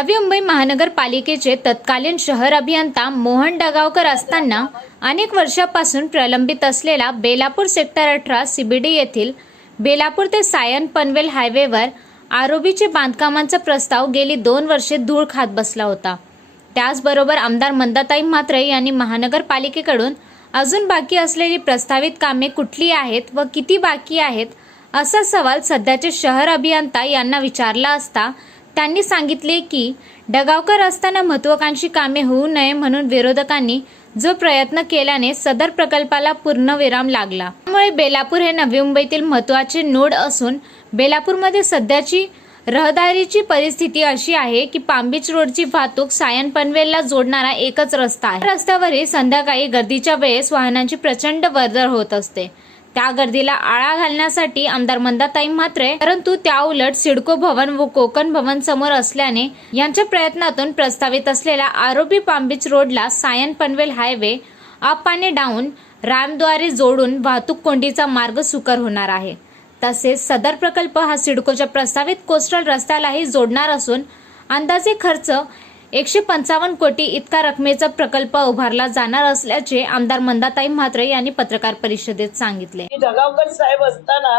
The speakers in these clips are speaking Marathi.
नवी मुंबई महानगरपालिकेचे तत्कालीन शहर अभियंता मोहन डगावकर असताना अनेक वर्षापासून प्रलंबित असलेला बेलापूर सेक्टर अठरा सीबीडी येथील बेलापूर ते सायन पनवेल हायवेवर आरोबीचे बांधकामांचा प्रस्ताव गेली दोन वर्षे धूळ खात बसला होता. त्याचबरोबर आमदार मंदाताई म्हात्रे यांनी महानगरपालिकेकडून अजून बाकी असलेली प्रस्तावित कामे कुठली आहेत व किती बाकी आहेत असा सवाल सध्याचे शहर अभियंता यांना विचारला असता त्यांनी सांगितले की डगावकर असताना महत्वाकांक्षी कामे होऊ नये म्हणून विरोधकांनी जो प्रयत्न केल्याने सदर प्रकल्पाला पूर्णविराम लागला. त्यामुळे बेलापूर हे नवी मुंबईतील महत्त्वाचे नोड असून बेलापूरमध्ये सध्याची रहदारीची परिस्थिती अशी आहे की पांबीच रोडची वाहतूक सायन पनवेलला जोडणारा एकच रस्ता आहे. रस्त्यावरही रस्त्यावरील संध्याकाळी गर्दीच्या वेळेस वाहनांची प्रचंड वर्दळ होत असते. त्या गर्दीला आळा घालण्यासाठी आमदार मंदाताई म्हात्रे परंतु त्या उलट सिडको भवन व कोकण भवन समोर असल्याने यांच्या प्रयत्नातून प्रस्तावित असलेल्या आरोपी पामबीच रोडला सायन पनवेल हायवे अप आणि डाऊन रॅमद्वारे जोडून वाहतूक कोंडीचा मार्ग सुकर होणार आहे. तसेच सदर प्रकल्प हा सिडकोच्या प्रस्तावित कोस्टल रस्त्यालाही जोडणार असून अंदाजे खर्च एकशे पंचावन्न कोटी इतका रकमेचा प्रकल्प उभारला जाणार असल्याचे आमदार मंदाताई म्हात्रे यांनी पत्रकार परिषदेत सांगितले. की ढगावकर साहेब असताना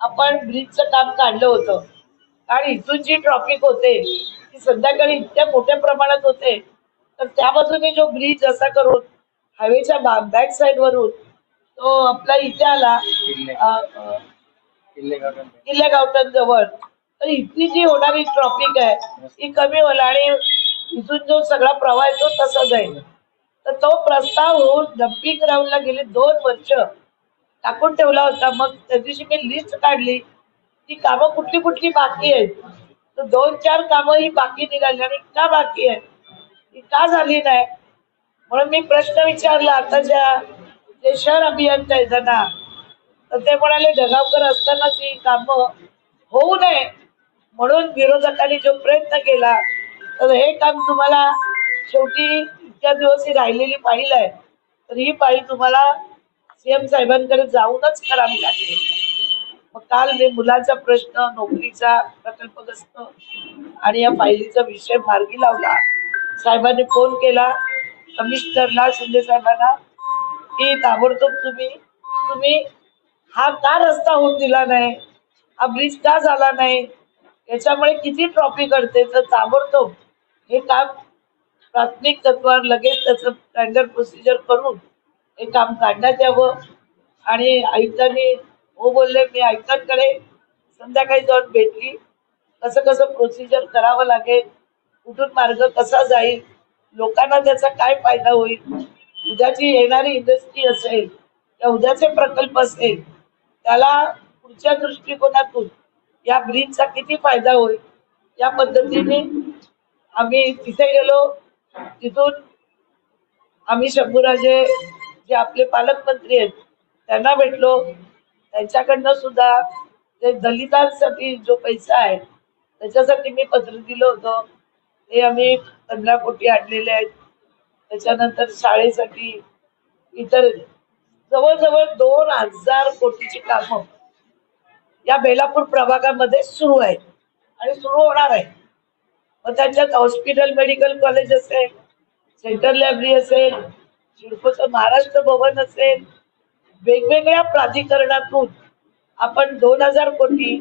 आपण ब्रिजचं काम काढलं होतं. आणि इथून जी ट्रॉफिक होते ती संध्याकाळी इतक्या मोठ्या प्रमाणात होते. तर त्या बाजूने जो ब्रिज असा करून हायवेच्या बॅक साईड वरून तो आपला इथे आला किल्ले गावठण जवळ तर इथली जी होणारी ट्रॉफिक आहे ती कमी होईल आणि इथून जो सगळा प्रवाह येतो तसा जाईल तर तो प्रस्ताव होऊन डम्पिंग ग्राउंडला गेले दोन वर्ष टाकून ठेवला होता. मग त्या दिवशी मी लिस्ट काढली. ती कामं कुठली कुठली बाकी आहेत? तर दोन चार कामं ही बाकी निघाली आणि का बाकी आहे? ती का झाली नाही? म्हणून मी प्रश्न विचारला आताच्या जे शहर अभियंता आहेत त्यांना तर ते म्हणाले ढगावकर असताना ती कामं होऊ नये. म्हणून विरोधकांनी जो प्रयत्न केला तर हे काम तुम्हाला शेवटी इतक्या दिवस ही राहिलेली पाळी आहे तर ही पाळी तुम्हाला सीएम साहेबांकडे जाऊनच करावी लागते मग काल मी मुलाचा प्रश्न नोकरीचा प्रकल्पग्रस्त आणि या फायलीचा विषय मार्गी लावला. साहेबांनी फोन केला कमिशनरला शिंदे साहेबांना की ताबडतोब तुम्ही तुम्ही हा का रस्ता होऊन दिला नाही? हा ब्रिज का झाला नाही? याच्यामुळे किती ट्रॉफी घडते तर ताबडतोब हे काम प्राथमिक तत्वावर लगेच त्याचं स्टँडर्ड प्रोसिजर करून हे काम काढण्यात यावं. आणि आयुक्तांनी हो बोलले मी आयुक्तांकडे संध्याकाळी जाऊन भेटली. कसं कसं प्रोसिजर करावं लागेल कुठून मार्ग कसा जाईल लोकांना त्याचा काय फायदा होईल उद्याची येणारी इंडस्ट्री असेल या उद्याचे प्रकल्प असेल त्याला पुढच्या दृष्टिकोनातून या ब्रिजचा किती फायदा होईल या पद्धतीने आम्ही तिथे गेलो. तिथून आम्ही शंभूराजे जे आपले पालकमंत्री आहेत त्यांना भेटलो. त्यांच्याकडनं सुद्धा जे दलितांसाठी जो पैसा आहे त्याच्यासाठी मी पत्र दिलं होतं. ते आम्ही पंधरा कोटी आणलेले आहेत. त्याच्यानंतर शाळेसाठी इतर जवळजवळ दोन हजार कोटीची कामं या बेलापूर प्रभागामध्ये सुरू आहेत आणि सुरू होणार आहे मग त्यांच्यात हॉस्पिटल मेडिकल कॉलेज असेल सेंट्रल लायब्ररी असेल शिडकोचं महाराष्ट्र भवन असेल वेगवेगळ्या प्राधिकरणातून आपण दोन हजार कोटी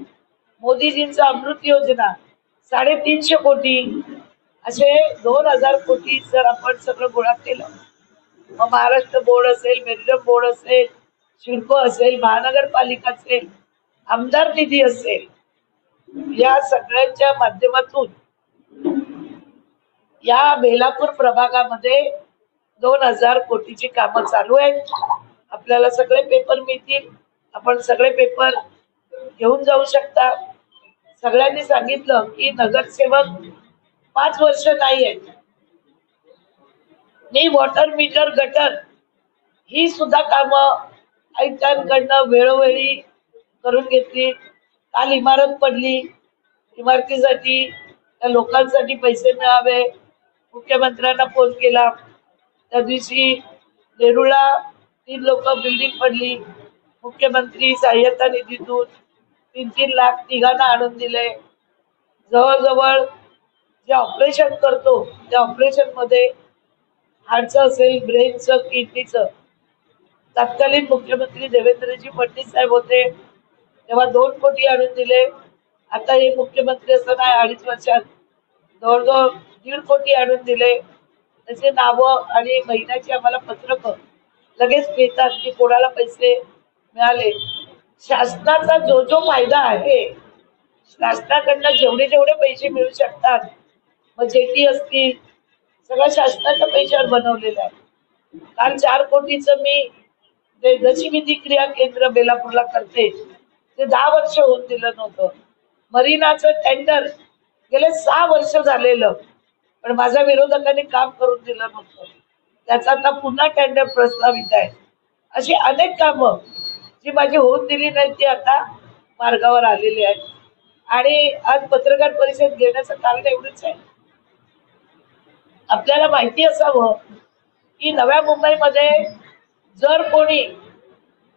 मोदीजींचं अमृत योजना साडेतीनशे कोटी असे दोन हजार कोटी जर आपण सगळं गोळा केलं मग महाराष्ट्र बोर्ड असेल मेरिडम बोर्ड असेल शिडको असेल महानगरपालिका असेल आमदार निधी असेल या सगळ्यांच्या माध्यमातून या बेलापूर प्रभागामध्ये दोन हजार कोटीची कामं चालू आहेत. आपल्याला सगळे पेपर मिळतील. आपण सगळे पेपर घेऊन जाऊ शकता. सगळ्यांनी सांगितलं की नगरसेवक पाच वर्ष नाही आहेत. मी वॉटर मीटर गटर ही सुद्धा कामं आयुक्तांकडनं वेळोवेळी करून घेतली. काल इमारत पडली. इमारतीसाठी त्या लोकांसाठी पैसे मिळावे. मुख्यमंत्र्यांना फोन केला. त्या दिवशी नेरुळला तीन लोक बिल्डिंग पडली. मुख्यमंत्री सहाय्यता निधीतून तीन तीन लाख तिघांना आणून दिले जवळजवळ जे ऑपरेशन करतो त्या ऑपरेशनमध्ये हार्टचं असेल ब्रेनचं किडनीचं तत्कालीन मुख्यमंत्री देवेंद्रजी फडणवीस साहेब होते. तेव्हा दोन कोटी आणून दिले. आता हे मुख्यमंत्री असताना अडीच वर्षात जवळजवळ दीड कोटी आणून दिले. त्याचे नावं आणि महिन्याची आम्हाला पत्रक लगेच मिळतात की कोणाला पैसे मिळाले. शासनाचा जो जो फायदा आहे शासनाकडनं जेवढे जेवढे पैसे मिळू शकतात मग जेटी असतील सगळं शासनाच्या पैशावर बनवलेलं आहे. काल चार कोटीचं मी जे दशविधी क्रिया केंद्र बेलापूरला करते. ते दहा वर्ष होऊन दिलं नव्हतं. मरीनाचं टेंडर गेले सहा वर्ष झालेलं. पण माझ्या विरोधकांनी काम करून दिलं नव्हतं. त्याचा आता पुन्हा टेंडर प्रस्तावित आहे. अशी अनेक कामं जी माझी होऊन दिली नाही ती आता मार्गावर आलेली आहेत. आणि आज पत्रकार परिषद घेण्याचं कारण एवढंच आहे. आपल्याला माहिती असावं की नव्या मुंबईमध्ये जर कोणी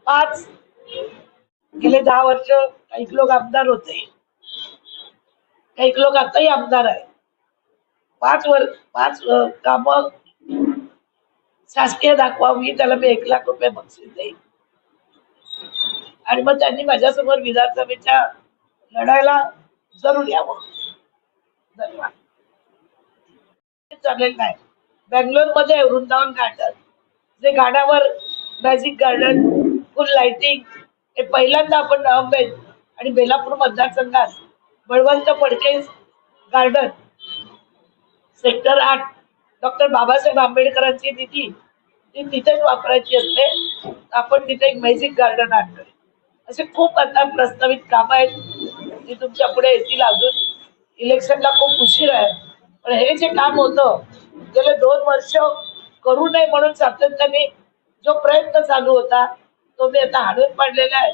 पाच गेले दहा वर्ष काही लोक आमदार होते. काही लोक आताही आमदार आहे. पाच वर पाच काम शासकीय दाखवावी त्याला मी एक लाख रुपये बक्षीस देईन. आणि मग त्यांनी माझ्यासमोर विधानसभेच्या लढायला जरूर यावं. धन्यवाद. चालेल नाही बँगलोरमध्ये वृंदावन गार्डन जे गाण्यावर मॅजिक गार्डन फुल लाइटिंग हे पहिल्यांदा आपण अहमेद आणि बेलापूर मतदारसंघात बळवंत फडके गार्डन सेक्टर आठ. डॉक्टर बाबासाहेब आंबेडकरांची निधी ती तिथेच वापरायची असते. आपण तिथे एक मॅजिक गार्डन आणतोय. असे खूप आता प्रस्तावित कामं आहेत. ती तुमच्यापुढे येतील अजून. इलेक्शनला खूप उशीर आहे. पण हे जे काम होतं गेले दोन वर्ष करू नये म्हणून सातत्याने जो प्रयत्न चालू होता तो मी आता हाणून पाडलेला आहे.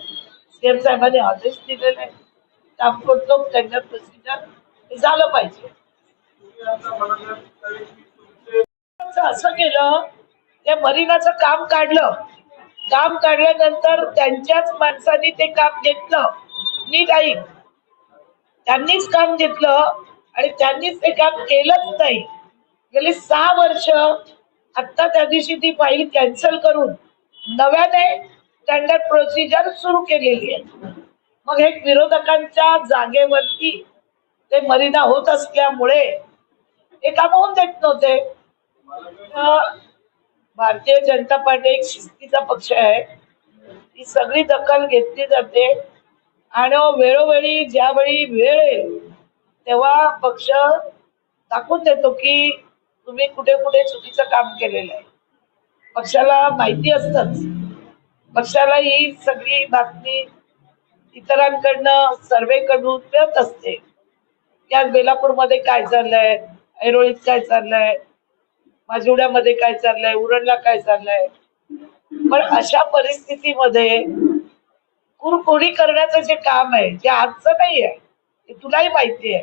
सीएम साहेबांनी आदेश दिलेले आहे ताबडतोब टेंडर प्रोसिजर झालं पाहिजे. असं केलं त्या मरीनाचं काम काढलं. काम काढल्यानंतर त्यांच्याच माणसांनी ते काम घेतलं. नीट ऐक त्यांनीच काम घेतलं आणि त्यांनीच ते काम केलंच नाही. गेली सहा वर्ष आता त्या दिवशी ती फाईल कॅन्सल करून नव्याने टेंडर प्रोसिजर सुरू केलेली आहे. मग हे विरोधकांच्या जागेवरती ते मरिना होत असल्यामुळे हे काम होऊन देत नव्हते. भारतीय जनता पार्टी एक शिस्तीचा पक्ष आहे. ती सगळी दखल घेतली जाते. आणि हो, वेळोवेळी ज्यावेळी वेळ येईल तेव्हा पक्ष दाखवून देतो की तुम्ही कुठे कुठे चुकीचं काम केलेलं आहे. पक्षाला माहिती असतच. पक्षाला ही सगळी बातमी इतरांकडनं सर्वे कडून मिळत असते. की आज बेलापूरमध्ये काय चाललंय? ऐरोळीत काय चाललंय? माजिवड्यामध्ये काय चाललंय? उरणला काय चाललंय? पण अशा परिस्थितीमध्ये कुरकोडी करण्याचं जे काम आहे जे आजचं नाही आहे ते तुलाही माहिती आहे.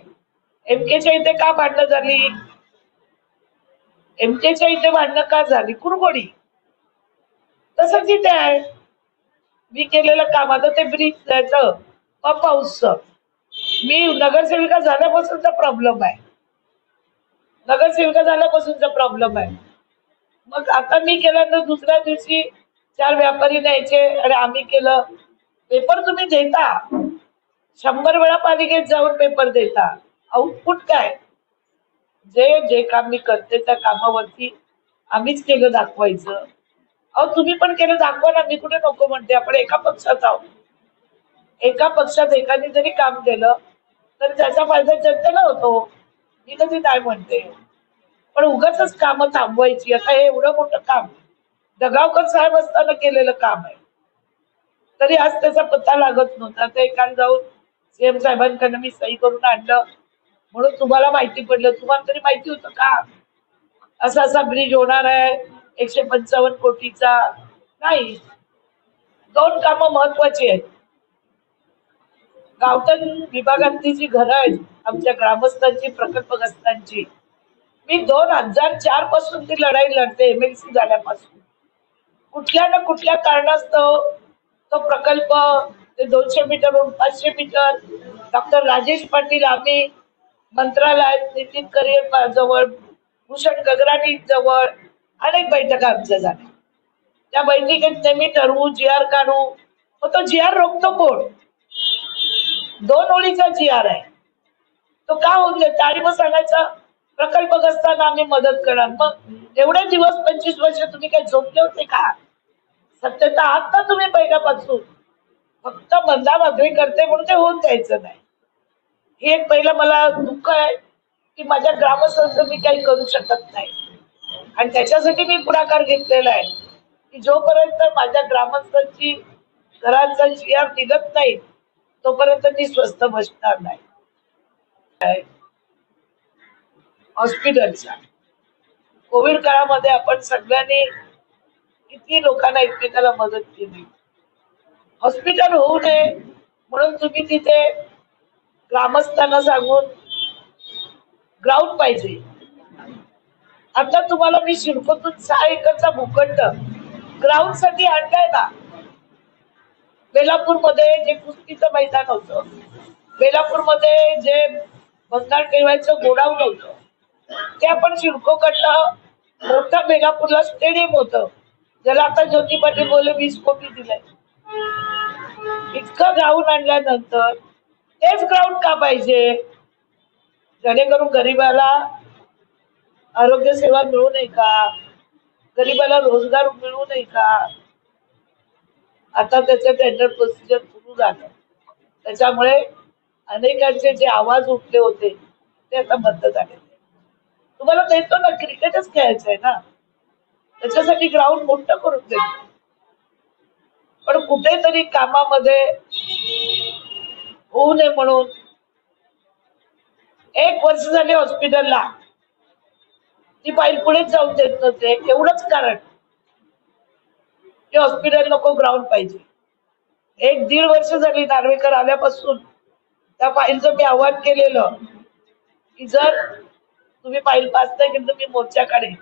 एमकेच्या इथे का भांडणं झाली? एमकेच्या इथे भांडणं का झाली? कुरकोडी तसंच इथे आहे मी केलेलं काम. आता ते ब्रिज द्यायचं पंप हाऊसचं मी नगरसेविका झाल्यापासूनचा प्रॉब्लेम आहे. नगरसेविका झाल्यापासूनचा प्रॉब्लेम आहे. मग आता मी केल्यानंतर दुसऱ्या दिवशी चार व्यापारी न्यायचे आणि आम्ही केलं. पेपर तुम्ही देता. शंभर वेळा पालिकेत जाऊन पेपर देता. आउटपुट काय? जे जे काम मी करते त्या कामावरती आम्हीच केलं दाखवायचं. अहो तुम्ही पण केलं दाखवा ना. मी कुठे नको म्हणते. आपण एका पक्षात आहोत. एका पक्षात एकाने जरी काम केलं तर त्याचा फायदा जनतेला होतो. मी कधी काय म्हणते. पण उगाच कामं थांबवायची. आता हे एवढं मोठं काम दगावकर साहेब असताना केलेलं काम आहे. तरी आज त्याचा पत्ता लागत नव्हता. ते काल जाऊन सीएम साहेबांकडनं मी सही करून आणलं. म्हणून तुम्हाला माहिती पडलं. तुम्हाला तरी माहिती होतं का? असा असा ब्रिज होणार आहे. एकशे पंचावन्न कोटीचा नाही. दोन कामं महत्वाची आहेत. गावतन विभागातली जी घरं आहेत आमच्या ग्रामस्थांची प्रकल्पग्रस्तांची. मी दोन हजार चारपासून ती लढाई लढते एमएलसी झाल्यापासून. कुठल्या ना कुठल्या कारणास्तव तो प्रकल्प ते दोनशे मीटरहून पाचशे मीटर. डॉक्टर राजेश पाटील आम्ही मंत्रालयात नितीन करिअर जवळ भूषण गगराणी जवळ अनेक बैठका आमच्या झाल्या. त्या बैठकीत नेहमी ठरवू जी आर काढू. मग तो जी आर रोखतो कोण? दोन ओळीचा जी आर आहे. तो का होत आणि मग सांगायचा. प्रकल्प असताना आम्ही मदत करणार. मग एवढे दिवस पंचवीस वर्ष तुम्ही काही झोपले होते का? सत्यता आहात ना तुम्ही पहिल्यापासून. फक्त मंदा मागणी करते म्हणून ते होऊन द्यायचं नाही. हे एक पहिलं मला दुःख आहे की माझ्या ग्रामस्थांचं मी काही करू शकत नाही. आणि त्याच्यासाठी मी पुढाकार घेतलेला आहे. की जोपर्यंत माझ्या ग्रामस्थांची घरांचा जी निघत नाही तोपर्यंत मी स्वस्त बसणार नाही. हॉस्पिटलचा. कोविड काळामध्ये आपण सगळ्यांनी किती लोकांना एकमेकाला मदत केली. हॉस्पिटल होऊ नये म्हणून तुम्ही तिथे ग्रामस्थांना सांगून ग्राउंड पाहिजे. आता तुम्हाला मी शिरकोतून सहा एकरचा भूखंड ग्राउंडसाठी आणलाय ना. बेलापूरमध्ये जे कुस्तीचं मैदान होतं बेलापूरमध्ये जे भंगार ठेवायचं गोडाऊन होतं ते आपण शिडकोकडनं मोठं बेलापूरला स्टेडियम होत. ज्याला आता ज्योती पाटील बोलले वीस कोटी दिलाय. इतकं ग्राउंड आणल्यानंतर तेच ग्राउंड का पाहिजे? जेणेकरून गरीबाला आरोग्य सेवा मिळू नये का? गरीबाला रोजगार मिळू नये का? आता त्याचं टेंडर प्रोसिजर सुरू झालं. त्याच्यामुळे अनेकांचे जे आवाज उठले होते ते आता बंद झाले. तुम्हाला देतो ना क्रिकेटच खेळायचं आहे ना? त्याच्यासाठी ग्राउंड मोठं करून देतो. पण कुठेतरी कामामध्ये होऊ नये म्हणून एक वर्ष झाले हॉस्पिटलला ती फाईल पुढेच जाऊन देत नव्हते. एवढंच कारण. की हॉस्पिटल नको ग्राउंड पाहिजे. एक दीड वर्ष झाली नार्वेकर आल्यापासून त्या फाईलचं मी आव्हान केलेलं की जर तुम्ही फाईल पास नाही केली तर मी मोर्चा काढेल